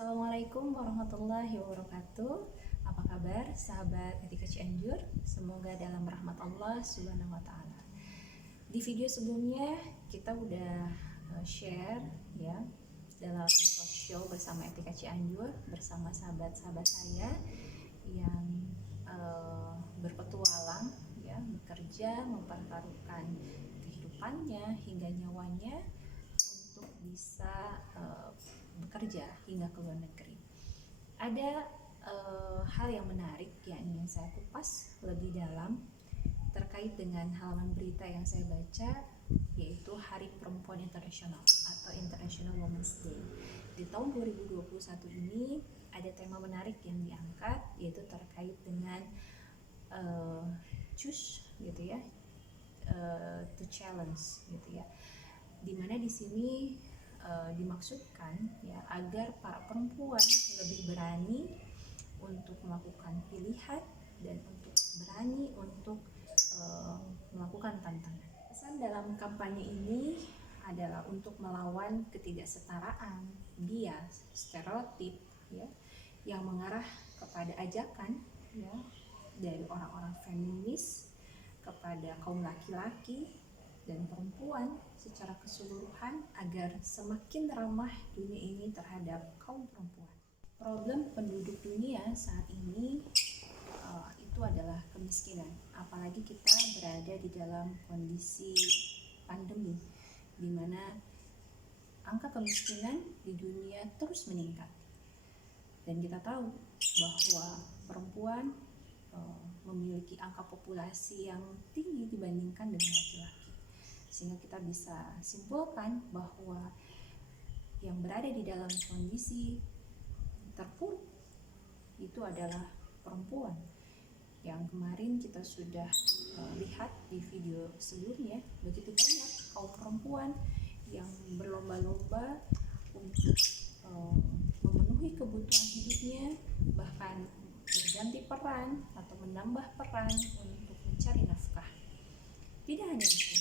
Assalamualaikum warahmatullahi wabarakatuh. Apa kabar sahabat Etika Cianjur? Semoga dalam rahmat Allah Subhanahu wa taala. Di video sebelumnya kita udah share ya dalam talk show bersama Etika Cianjur bersama sahabat-sahabat saya yang berpetualang ya, bekerja mempertaruhkan kehidupannya hingga nyawanya untuk bisa bekerja hingga ke luar negeri. Ada hal yang menarik yang ingin saya kupas lebih dalam terkait dengan halaman berita yang saya baca, yaitu Hari Perempuan Internasional atau International Women's Day. Di tahun 2021 ini ada tema menarik yang diangkat, yaitu terkait dengan choose gitu ya, to challenge gitu ya, dimana di sini dimaksudkan ya agar para perempuan lebih berani untuk melakukan pilihan dan untuk berani untuk melakukan tantangan. Pesan dalam kampanye ini adalah untuk melawan ketidaksetaraan, bias, stereotip ya yang mengarah kepada ajakan ya dari orang-orang feminis kepada kaum laki-laki dan perempuan secara keseluruhan agar semakin ramah dunia ini terhadap kaum perempuan. Problem penduduk dunia saat ini itu adalah kemiskinan, apalagi kita berada di dalam kondisi pandemi di mana angka kemiskinan di dunia terus meningkat. Dan kita tahu bahwa perempuan memiliki angka populasi yang tinggi dibandingkan dengan laki-laki. Sehingga kita bisa simpulkan bahwa yang berada di dalam kondisi terpuruk itu adalah perempuan. Yang kemarin kita sudah lihat di video sebelumnya, begitu banyak kaum perempuan yang berlomba-lomba untuk memenuhi kebutuhan hidupnya, bahkan berganti peran atau menambah peran untuk mencari nafkah. Tidak hanya itu,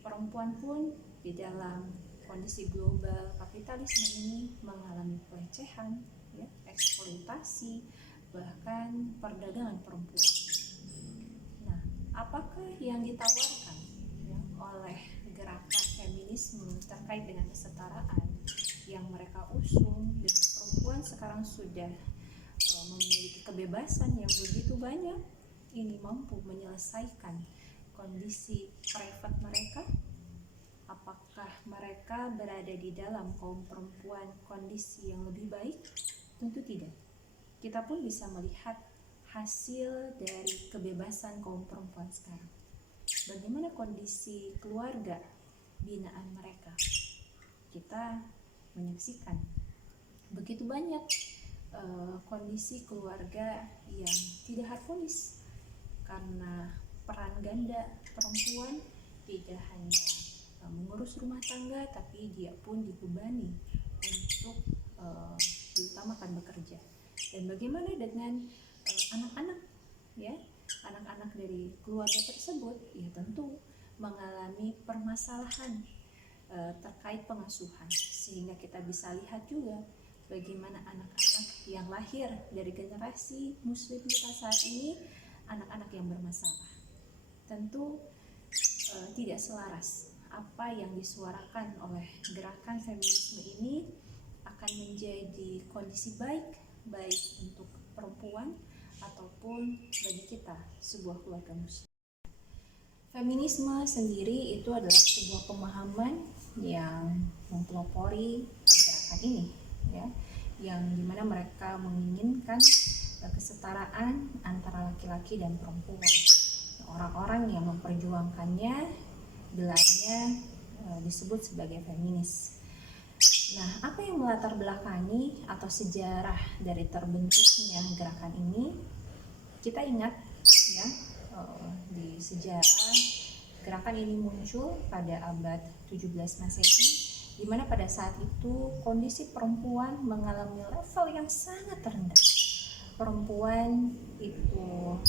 perempuan pun di dalam kondisi global kapitalisme ini mengalami pelecehan, ya, eksploitasi, bahkan perdagangan perempuan. Nah, apakah yang ditawarkan ya, oleh gerakan feminisme terkait dengan kesetaraan yang mereka usung dengan perempuan sekarang sudah memiliki kebebasan yang begitu banyak, ini mampu menyelesaikan kondisi private mereka? Apakah mereka berada di dalam kaum perempuan kondisi yang lebih baik? Tentu tidak. Kita pun bisa melihat hasil dari kebebasan kaum perempuan sekarang. Bagaimana kondisi keluarga binaan mereka? Kita menyaksikan begitu banyak kondisi keluarga yang tidak harmonis karena peran ganda perempuan tidak hanya mengurus rumah tangga, tapi dia pun dibebani untuk diutamakan bekerja. Dan bagaimana dengan anak-anak ya, anak-anak dari keluarga tersebut ya tentu mengalami permasalahan terkait pengasuhan, sehingga kita bisa lihat juga bagaimana anak-anak yang lahir dari generasi muslim kita saat ini, anak-anak yang bermasalah. Tentu tidak selaras apa yang disuarakan oleh gerakan feminisme ini akan menjadi kondisi baik untuk perempuan ataupun bagi kita sebuah keluarga muslim. Feminisme sendiri itu adalah sebuah pemahaman yang mempelopori pergerakan ini ya, yang dimana mereka menginginkan kesetaraan antara laki-laki dan perempuan. Orang-orang yang memperjuangkannya gelarnya disebut sebagai feminis. Nah, apa yang melatar belakangi atau sejarah dari terbentuknya gerakan ini? Kita ingat ya, di sejarah gerakan ini muncul pada abad 17 Masehi, di mana pada saat itu kondisi perempuan mengalami level yang sangat rendah. Perempuan itu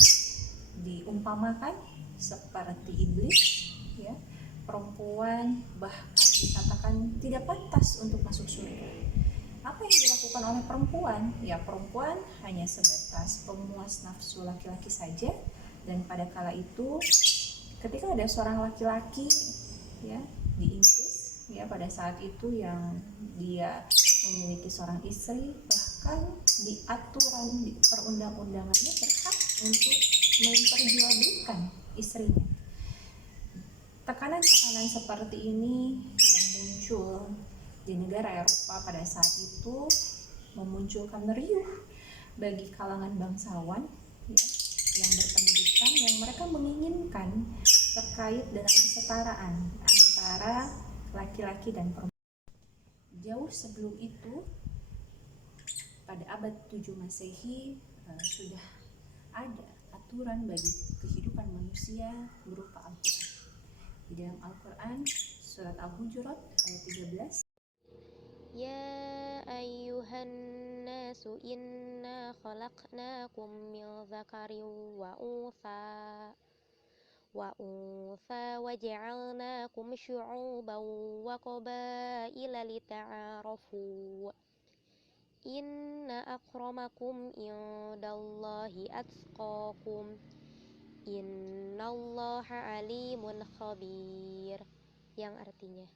diumpamakan seperti iblis ya. Perempuan bahkan dikatakan tidak pantas untuk masuk surga. Apa yang dilakukan oleh perempuan? Ya, perempuan hanya sebatas pemuas nafsu laki-laki saja. Dan pada kala itu, ketika ada seorang laki-laki ya di Inggris ya pada saat itu yang dia memiliki seorang istri, bahkan di aturan di perundang-undangannya berhak untuk memperjualbelikan istrinya. Tekanan-tekanan seperti ini yang muncul di negara Eropa pada saat itu memunculkan riuh bagi kalangan bangsawan ya, yang berpendidikan, yang mereka menginginkan terkait dengan kesetaraan antara laki-laki dan perempuan. Jauh sebelum itu, pada abad 7 Masehi sudah ada aturan bagi kehidupan manusia berupa Al-Quran. Di dalam Al-Quran, surat Al-Hujurat ayat 13, يا أيها الناس إنا خلقناكم من ذكر وأنثى وجعلناكم شعوبا وقبائل لتعارفوا إن أكرمكم عند الله أتقاكم إن الله عليم خبير, yang artinya,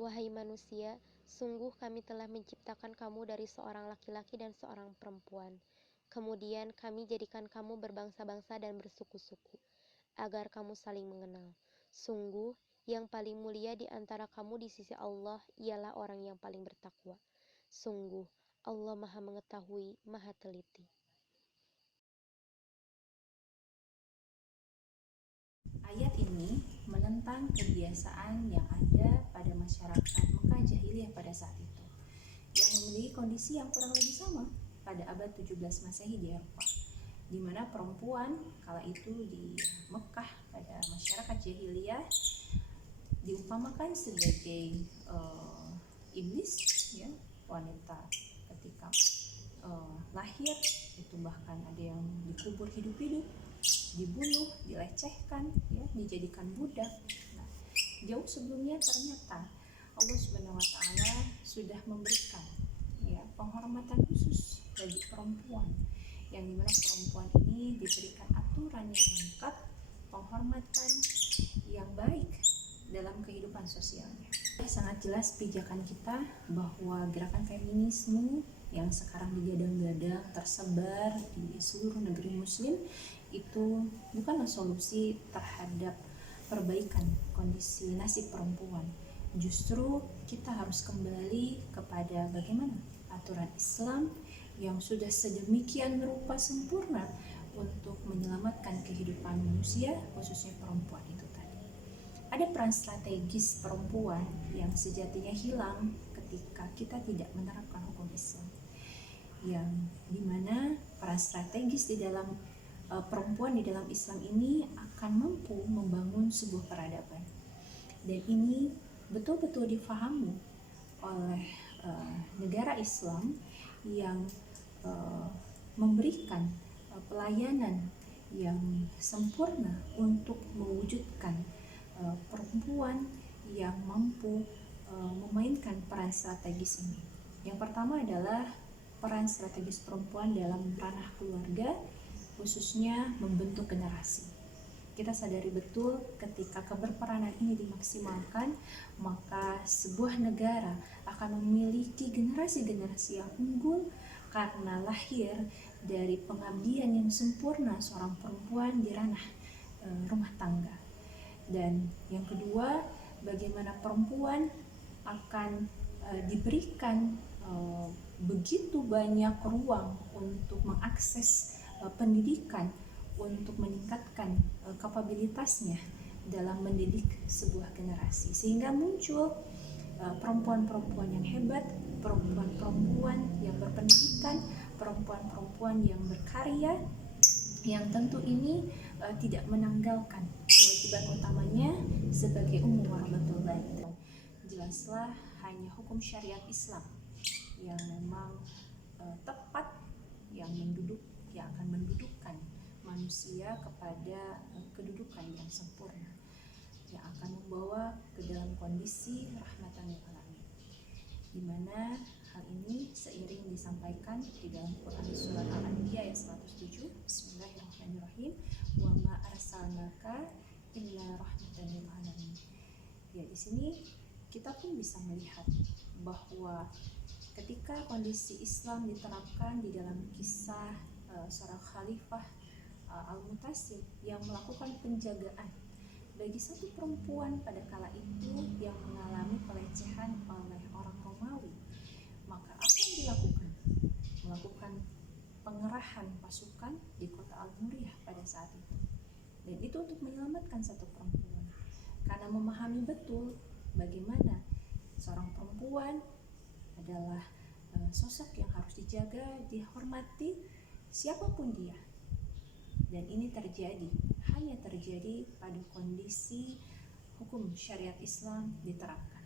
wahai manusia, sungguh kami telah menciptakan kamu dari seorang laki-laki dan seorang perempuan. Kemudian kami jadikan kamu berbangsa-bangsa dan bersuku-suku, agar kamu saling mengenal. Sungguh, yang paling mulia di antara kamu di sisi Allah ialah orang yang paling bertakwa. Sungguh, Allah Maha Mengetahui, Maha Teliti. ayat ini menentang kebiasaan yang ada pada masyarakat Mekah jahiliyah pada saat itu, yang memiliki kondisi yang kurang lebih sama pada abad 17 Masehi di Eropa, di mana perempuan kala itu di Mekah pada masyarakat jahiliyah diumpamakan sebagai iblis ya, wanita ketika lahir itu bahkan ada yang dikubur hidup-hidup, dibunuh, dilecehkan ya, dijadikan budak. Nah, jauh sebelumnya ternyata Allah Subhanahu wa taala sudah memberikan ya penghormatan khusus bagi perempuan, yang dimana perempuan ini diberikan aturan yang lengkap, penghormatan yang baik dalam kehidupan sosialnya. Sangat jelas pijakan kita bahwa gerakan feminisme yang sekarang digadang-gadang tersebar di seluruh negeri muslim itu bukanlah solusi terhadap perbaikan kondisi nasib perempuan. Justru kita harus kembali kepada bagaimana aturan Islam yang sudah sedemikian rupa sempurna untuk menyelamatkan kehidupan manusia, khususnya perempuan itu tadi. Ada peran strategis perempuan yang sejatinya hilang ketika kita tidak menerapkan hukum Islam, yang dimana peran strategis di dalam perempuan di dalam Islam ini akan mampu membangun sebuah peradaban, dan ini betul-betul difahami oleh negara Islam yang memberikan pelayanan yang sempurna untuk mewujudkan perempuan yang mampu memainkan peran strategis ini. Yang pertama adalah peran strategis perempuan dalam ranah keluarga, khususnya membentuk generasi. Kita sadari betul ketika keberperanan ini dimaksimalkan, maka sebuah negara akan memiliki generasi-generasi yang unggul karena lahir dari pengabdian yang sempurna seorang perempuan di ranah rumah tangga. Dan yang kedua, bagaimana perempuan akan diberikan begitu banyak ruang untuk mengakses pendidikan, untuk meningkatkan kapabilitasnya dalam mendidik sebuah generasi, sehingga muncul perempuan-perempuan yang hebat, perempuan-perempuan yang berpendidikan, perempuan-perempuan yang berkarya, yang tentu ini tidak menanggalkan kewajiban utamanya sebagai ummu warabatul bait. Jelaslah hanya hukum syariat Islam yang memang tepat, yang akan mendudukkan manusia kepada kedudukan yang sempurna, yang akan membawa ke dalam kondisi rahmatan lil alamin, di mana Hal ini seiring disampaikan di dalam Quran surat Al-Anbiya ayat 107. Bismillahirrahmanirrahim. Wa ma arsalnaka illa rahmatan lil alamin. Ya, di sini kita pun bisa melihat bahwa ketika kondisi Islam diterapkan di dalam kisah seorang khalifah Al-Mutasib yang melakukan penjagaan bagi satu perempuan pada kala itu yang mengalami pelecehan oleh orang Romawi, maka apa yang dilakukan? Melakukan pengerahan pasukan di kota Al-Muriyah pada saat itu, dan itu untuk menyelamatkan satu perempuan, karena memahami betul bagaimana seorang perempuan adalah sosok yang harus dijaga, dihormati siapapun dia. Dan ini hanya terjadi pada kondisi hukum syariat Islam diterapkan.